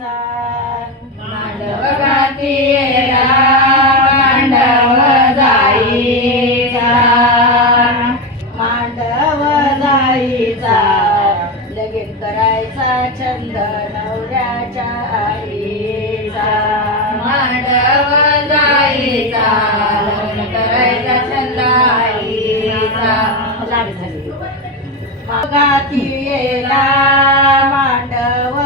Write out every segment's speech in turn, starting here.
मांडव घातीला मांडव जाईचा मांडव जाईचा लगीन करायचा छंद नवऱ्याच्या आईचा. मांडव जाईचा लग्न करायचा छंद आईचा येला मांडव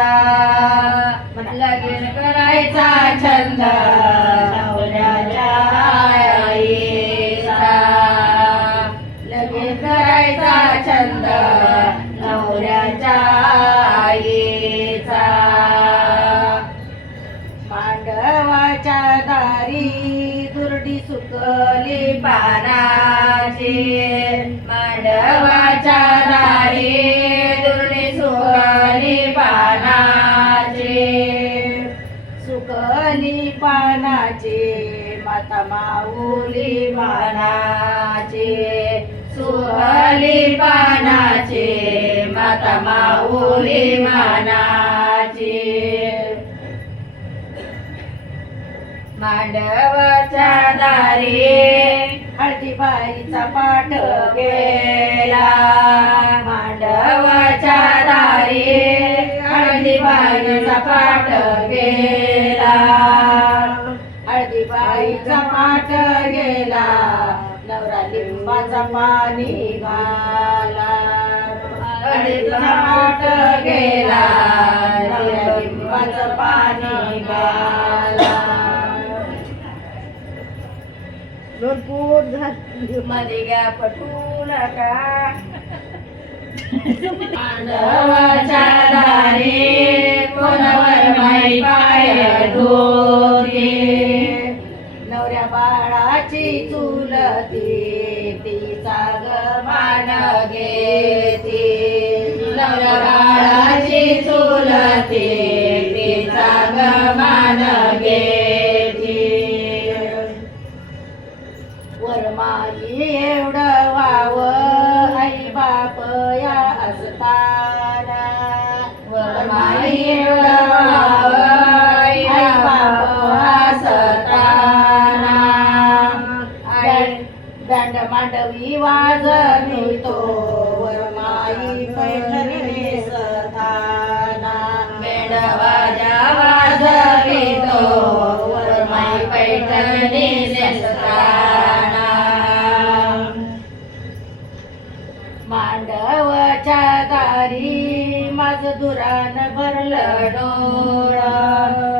जाईचा लगीन करायचा छंद नवऱ्याच्या आईचा. लगीन करायचा छंद नवऱ्याच्या आईचा. मांडवाच्या दारी दुर्डी सुकली पानाची. मांडवाच्या दारी पानाचे माता माऊली पानाचे सुहली पानाचे माता माऊली मानाचे मांडवाच्या दारी हळदीबाईचा पाठ गेला. मांडवाच्या दारी हळदीबाईचा पाठ गेला. बाईचा पाठ गेला नवरा लिंबाचा पाणी घाला. पाठ गेला नवरा लिंबाचं पाणी घाला. भरपूर झाली. मध्ये घ्या पटू नका मांडवाच्या दारी कोणावर माई पाय धोते बाळाची चुलती तिचा ग मान घेते. नवऱ्या बाळाची चुलते तिचा ग मान घेते वरमाई एवढं वाव आई बाप या असताना. वरमाई एवढं दंड वाजवी तो वरमाई पैठणी मेडवाजा मेंढवाजा वाजवितो वरमाई पैठणी नेसताना मांडवच्या दारी माझ दुरान भरलं डोळा.